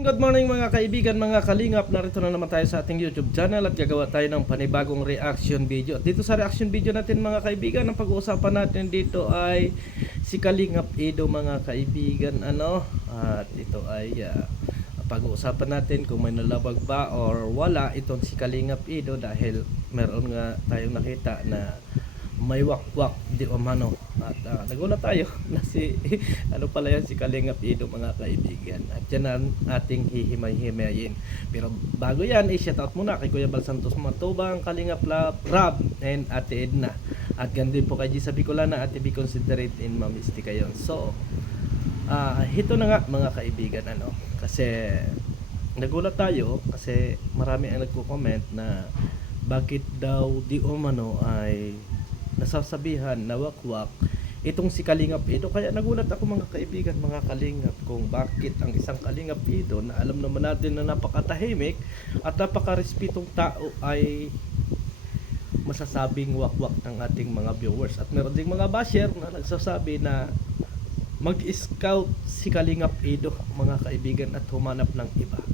Good morning mga kaibigan, mga kalingap. Narito na naman tayo sa ating YouTube channel at gagawa tayo ng panibagong reaction video. At dito sa reaction video natin mga kaibigan, ang pag-uusapan natin dito ay si Kalingap Edo mga kaibigan. At ito ay pag-uusapan natin kung may nalabag ba or wala itong si Kalingap Edo, dahil meron nga tayong nakita na may wakwak di umano. At nagulat tayo na si pala yan, si Kalingap Edo mga kaibigan. At yan ang ating hihimay-himayin. Pero bago yan, i-shout out muna kay Kuya Bal Santos Matubang, Kalingap Rab, and Ate Edna. At ganun din po kay Gisa Bicolana, Ate Be Considerate in Mamistika yon. So ito na nga mga kaibigan, kasi nagulat tayo kasi marami ang nagko-comment na bakit daw di umano ay nasasabihan na wakwak itong si Kalingap Edo. Kaya nagulat ako mga kaibigan, mga kalingap, kung bakit ang isang Kalingap Edo na alam naman natin na napakatahimik at napakarespetong tao ay masasabing wakwak ng ating mga viewers. At meron ding mga basher na nagsasabi na mag-scout si Kalingap Edo mga kaibigan at humanap ng iba.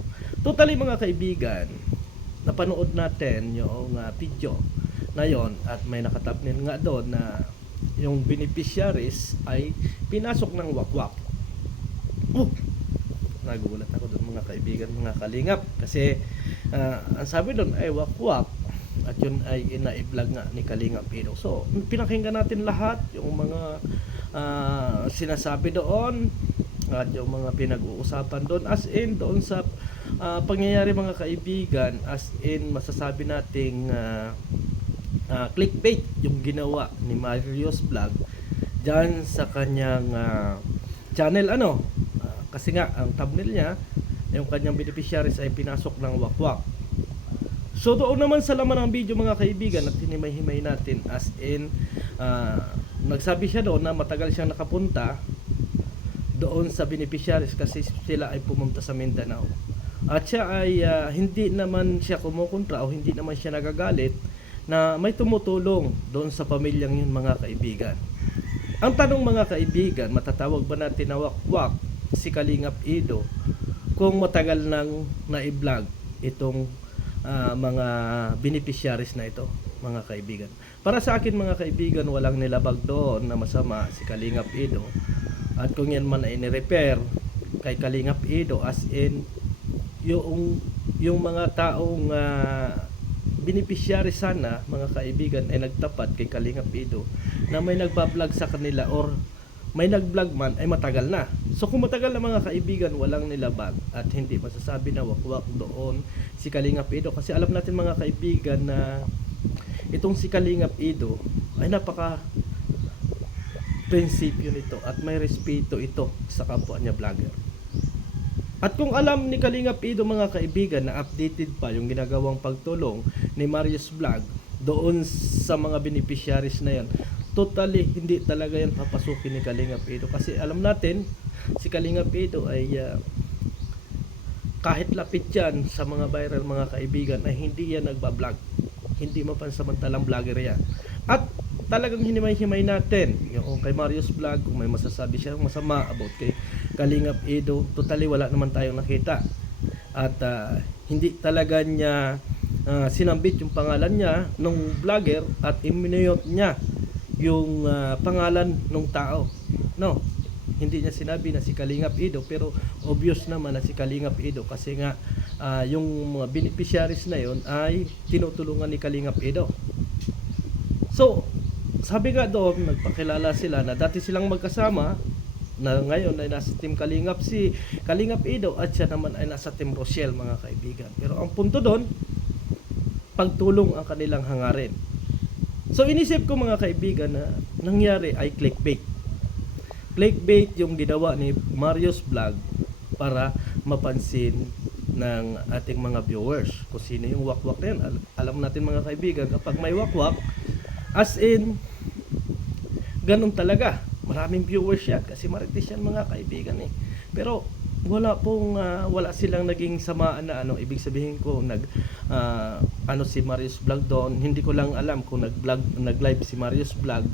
Totally mga kaibigan, napanood natin yung video na yon at may nakatapnin nga doon na yung beneficiaries ay pinasok ng wakwak. Nagulat ako doon mga kaibigan, mga kalingap, kasi ang sabi doon ay wakwak at yun ay ina-vlog nga ni Kalingap Edo. So pinakinggan natin lahat yung mga sinasabi doon at yung mga pinag-uusapan doon, as in doon sa pangyayari mga kaibigan, as in masasabi nating clickbait yung ginawa ni Marius Vlog dyan sa kanyang channel, kasi nga ang thumbnail niya, yung kanyang beneficiaries ay pinasok ng wakwak. So doon naman sa laman ng video mga kaibigan at hinimay-himay natin, as in nagsabi siya doon na matagal siyang nakapunta doon sa beneficiaries kasi sila ay pumunta sa Mindanao at siya ay hindi naman siya kumukontra o hindi naman siya nagagalit na may tumutulong doon sa pamilyang yun mga kaibigan. Ang tanong mga kaibigan, matatawag ba natin na wakwak si Kalingap Edo kung matagal nang na-vlog itong mga beneficiaries na ito mga kaibigan? Para sa akin mga kaibigan, walang nilabag doon na masama si Kalingap Edo. At kung yan man ay ni-repair kay Kalingap Edo, as in yung mga taong beneficiary sana mga kaibigan ay nagtapat kay Kalingap Edo na may nagbablog sa kanila or may nagblog man ay matagal na. So kung matagal na mga kaibigan, walang nilabag at hindi masasabi na wakwak doon si Kalingap Edo, kasi alam natin mga kaibigan na itong si Kalingap Edo ay napaka prinsipyo nito at may respeto ito sa kapwa niya vlogger. At kung alam ni Kalingap Edo mga kaibigan na updated pa yung ginagawang pagtulong ni Marius Vlog doon sa mga beneficiaries na yan, totally hindi talaga yan papasukin ni Kalingap Edo, kasi alam natin si Kalingap Edo ay kahit lapit yan sa mga viral mga kaibigan ay hindi yan nagbablog, hindi mapansamantalang vlogger yan. At talagang hinimay-himay natin yung kay Marius Vlog, kung may masasabi siya masama about kay Kalingap Edo, totally wala naman tayong nakita. At hindi talaga niya sinambit yung pangalan niya nung vlogger at iminuyot niya yung pangalan ng tao. No, hindi niya sinabi na si Kalingap Edo, pero obvious naman na si Kalingap Edo, kasi nga yung mga beneficiaries na yon ay tinutulungan ni Kalingap Edo. So sabi nga doon, nagpakilala sila na dati silang magkasama, na ngayon ay nasa Team Kalingap si Kalingap Edo at siya naman ay nasa Team Rochelle mga kaibigan. Pero ang punto doon, pagtulong ang kanilang hangarin. So inisip ko mga kaibigan na nangyari ay clickbait. Clickbait yung ginawa ni Marius Vlog para mapansin ng ating mga viewers kung sino yung wakwak na yan. Alam natin mga kaibigan, kapag may wakwak, as in ganun talaga, maraming viewers yan kasi marites yan mga kaibigan Pero wala silang naging samaan na ibig sabihin ko si Marius Vlog doon. Hindi ko lang alam kung nag-live si Marius Vlog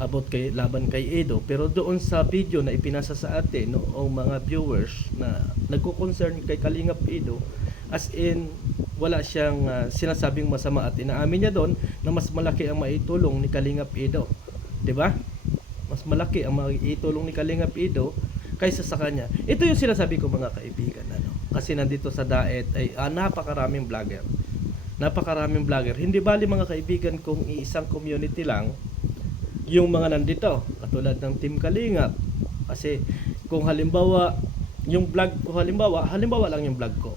about kay laban kay Edo, pero doon sa video na ipinasa sa atin noong mga viewers na nagko-concern kay Kalingap Edo, as in wala siyang sinasabing masama at inaamin niya doon na mas malaki ang maitulong ni Kalingap Edo, 'di ba? Mas malaki ang maitulong ni Kalingap Edo kaysa sa kanya. Ito yung sinasabi ko mga kaibigan, kasi nandito sa Daet ay napakaraming vlogger. Napakaraming vlogger. Hindi bali mga kaibigan kung iisang community lang yung mga nandito, katulad ng Team Kalingap. Kasi kung halimbawa yung vlog ko, halimbawa lang yung vlog ko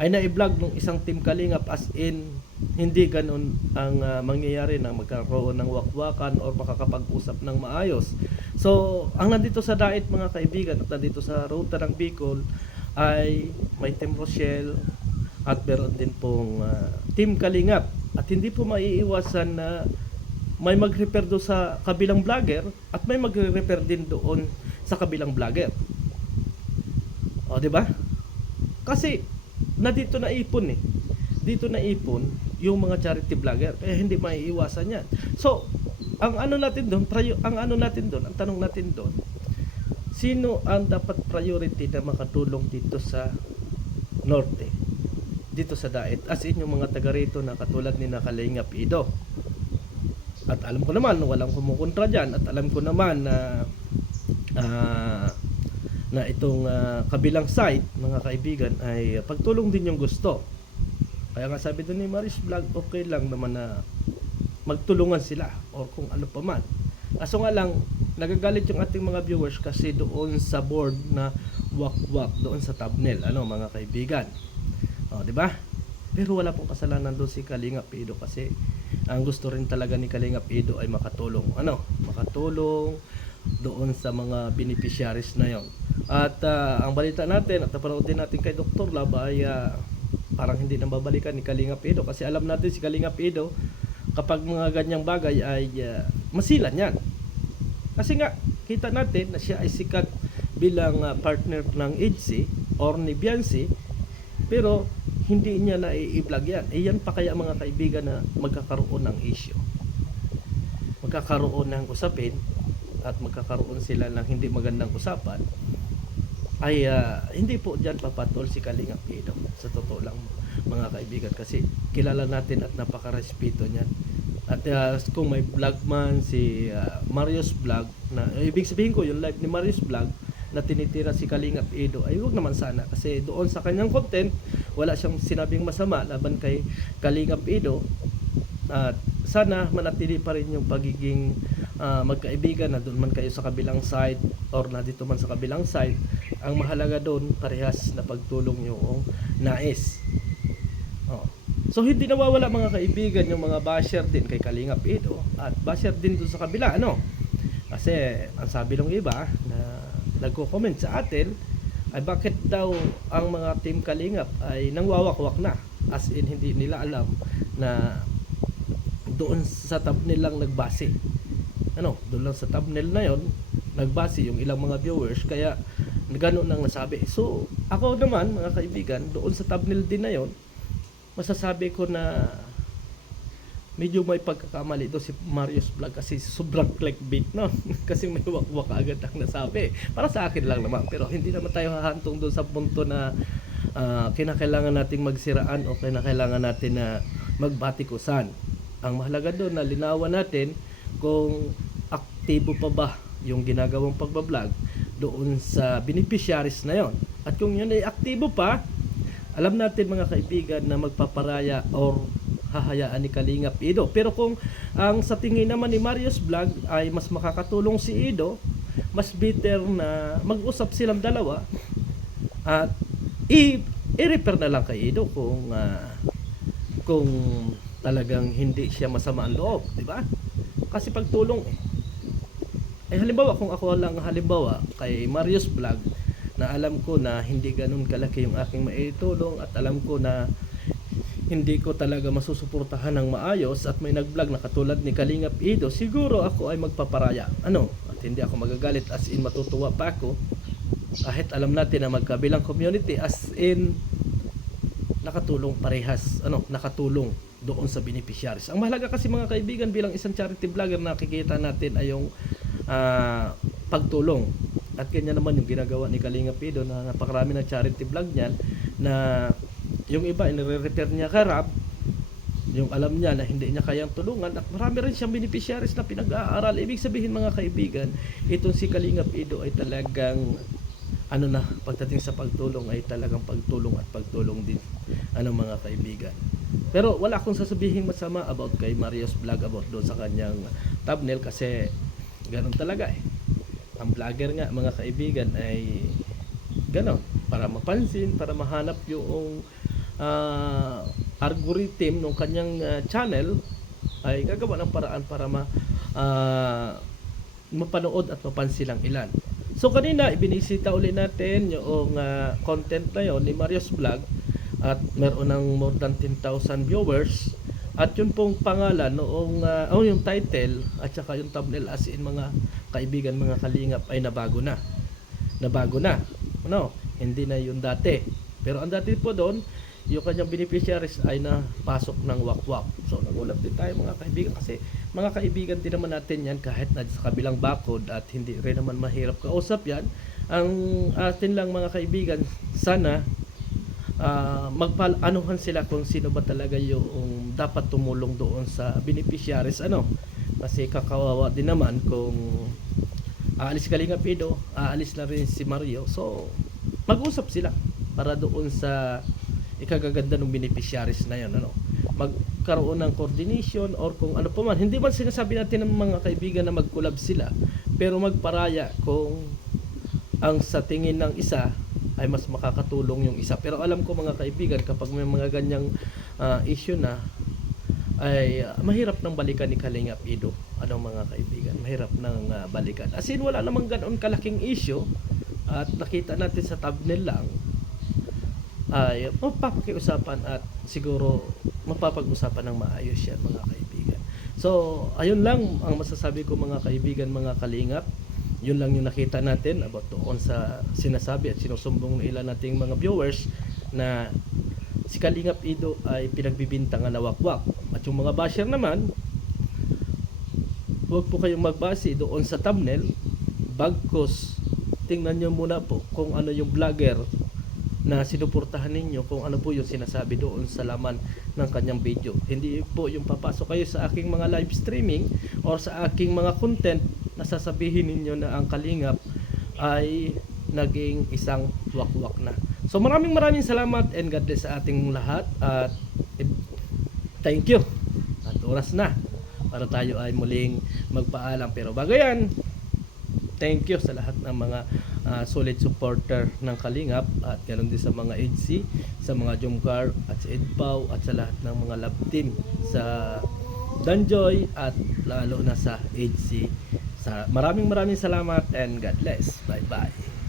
ay na-vlog ng isang Team Kalingap, as in hindi ganun ang mangyayari na magkaroon ng wakwakan or makakapag-usap ng maayos. So ang nandito sa Daet mga kaibigan at nandito sa ruta ng Bicol ay may Team Rochelle at meron din pong Team Kalingap, at hindi po maiiwasan na may mag-refer doon sa kabilang vlogger at may mag-refer din doon sa kabilang vlogger. O, di ba? Kasi dito na ipon Dito na ipon yung mga charity vlogger. Kaya hindi maiiwasan 'yan. So, ang ano natin doon, ang tanong natin doon, sino ang dapat priority na makatulong dito sa norte? Dito sa Daet, as in yung mga taga rito na katulad ni Kalingap Edo. At alam ko naman walang kumukontra diyan, at alam ko naman na itong kabilang side mga kaibigan ay pagtulong din yung gusto. Kaya nga sabi doon ni Maris Vlog, okay lang naman na magtulungan sila or kung ano pa man. Kaso nga lang nagagalit yung ating mga viewers kasi doon sa board na wak-wak doon sa thumbnail, mga kaibigan. O, di ba? Pero wala pong kasalanan doon si Kalingap Edo, kasi ang gusto rin talaga ni Kalingap Edo ay makatulong. Makatulong doon sa mga beneficiaries na yon. At ang balita natin at napanood din natin kay Dr. Lab ay parang hindi nang babalikan ni Kalingap Edo, kasi alam natin si Kalingap Edo kapag mga ganyang bagay ay masilan yan. Kasi nga kita natin na siya ay sikat bilang partner ng EDC or ni Beyonce, pero hindi niya na i-vlog yan. Yan pa kaya mga kaibigan na magkakaroon ng issue, magkakaroon ng usapin at magkakaroon sila ng hindi magandang usapan, ay hindi po dyan papatol si Kalingap Edo, sa totoo lang mga kaibigan, kasi kilala natin at napaka-respeto niyan. At kung may vlog man si Marius Vlog, na ibig sabihin ko yung live ni Marius Vlog na tinitira si Kalingap Edo, ay huwag naman sana, kasi doon sa kanyang content wala siyang sinabing masama laban kay Kalingap Edo. At sana manatili pa rin yung pagiging magkaibigan, na doon man kayo sa kabilang side or na dito man sa kabilang side. Ang mahalaga doon, parehas na pagtulong yung nais. So hindi nawawala mga kaibigan yung mga basher din kay Kalingap Edo at basher din doon sa kabila, kasi ang sabi ng iba na nagko-comment sa atin ay bakit daw ang mga Team Kalingap ay nangwawakwak na, as in hindi nila alam na doon sa thumbnail lang nagbase. Doon lang sa thumbnail na yon nagbase yung ilang mga viewers, kaya gano'n ang nasabi. So ako naman mga kaibigan, doon sa thumbnail din na yon, masasabi ko na medyo may pagkakamali doon si Marius Vlog, kasi sobrang clickbait, kasi may wakwak agad ang nasabi. Para sa akin lang naman, pero hindi naman tayo hahantong doon sa punto na kinakailangan nating magsiraan o kinakailangan natin na magbatikusan. Ang mahalaga doon na linawan natin kung aktibo pa ba yung ginagawang pagbablog doon sa beneficiaries na yon. At kung yun ay aktibo pa, alam natin mga kaibigan na magpaparaya or hahayaan ni Kalingap Edo. Pero kung ang sa tingin naman ni Marius Vlog ay mas makakatulong si Edo, mas better na mag-usap silang dalawa at i-refer na lang kay Edo kung talagang hindi siya masama ang loob, di ba? Kasi pagtulong halimbawa kung ako lang halimbawa kay Marius Vlog, na alam ko na hindi ganun kalaki yung aking maitulong at alam ko na hindi ko talaga masusuportahan ng maayos at may nag-vlog na katulad ni Kalingap Edo, siguro ako ay magpaparaya. At hindi ako magagalit, as in matutuwa pa ako kahit alam natin na magkabilang community, as in nakatulong parehas, nakatulong doon sa beneficiaries. Ang mahalaga kasi mga kaibigan bilang isang charity vlogger, nakikita natin ay yung pagtulong. At ganyan naman yung ginagawa ni Kalinga Pido na napakarami ng charity vlog niyan na yung iba inire-refer niya karap, yung alam niya na hindi niya kayang tulungan, at marami rin siyang beneficiaries na pinag-aaral. Ibig sabihin mga kaibigan, itong si Kalinga Pido ay talagang pagdating sa pagtulong ay talagang pagtulong at pagtulong din mga kaibigan. Pero wala akong sasabihin masama about kay Mario's vlog, about doon sa kanyang thumbnail, kasi ganun talaga eh. Ang vlogger nga mga kaibigan ay ganun, para mapansin, para mahanap yung algorithm ng kanyang channel, ay gagawa ng paraan para mapanood at mapansin ng ilan. So kanina ibinisita uli natin yung content na yon ni Mario's vlog, at meron ng more than 10,000 viewers, at yun pong pangalan noong yung title at saka yung thumbnail, as in mga kaibigan, mga kalingap, ay nabago na, hindi na yung dati. Pero ang dati po doon, yung kanyang beneficiaries ay napasok ng wakwak. So nagulat din tayo mga kaibigan, kasi mga kaibigan din naman natin yan, kahit na sa kabilang bakod, at hindi rin naman mahirap kausap yan. Ang atin lang mga kaibigan, sana magpaanuhan sila kung sino ba talaga yung dapat tumulong doon sa beneficiaries, kasi kakawawa din naman kung aalis Kalinga Pido, aalis na rin si Mario. So mag-usap sila para doon sa ikagaganda ng beneficiaries na yun, magkaroon ng coordination, or kung ano pa man. Hindi man sinasabi natin ng mga kaibigan na mag-collab sila, pero magparaya kung ang sa tingin ng isa ay mas makakatulong yung isa. Pero alam ko mga kaibigan, kapag may mga ganyang issue na, ay mahirap nang balikan ni Kalinga Pido. Mga kaibigan, mahirap nang balikan. As in, wala namang ganoon kalaking issue, at nakita natin sa thumbnail lang, ay mapapakiusapan at siguro mapapag-usapan ng maayos yan mga kaibigan. So ayun lang ang masasabi ko mga kaibigan, mga kalingap. Yun lang yung nakita natin about doon sa sinasabi at sinusumbong ng ilan nating mga viewers na si Kalinga Pido ay pinagbibintangan na wakwak. At yung mga basher naman, huwag po kayong magbase doon sa thumbnail, bagkus tingnan nyo muna po kung ano yung vlogger na sinuportahan ninyo, kung ano po yung sinasabi doon sa laman ng kanyang video. Hindi po yung papasok kayo sa aking mga live streaming or sa aking mga content na sasabihin ninyo na ang Kalingap ay naging isang wakwak na. So maraming salamat, and God bless sa ating lahat, at thank you. At oras na para tayo ay muling magpaalam. Pero bago yan, thank you sa lahat ng mga solid supporter ng Kalingap, at ganoon din sa mga HC, sa mga Jomcar, at sa Edpau, at sa lahat ng mga love team sa Danjoy, at lalo na sa HC. Maraming salamat, and God bless. Bye bye.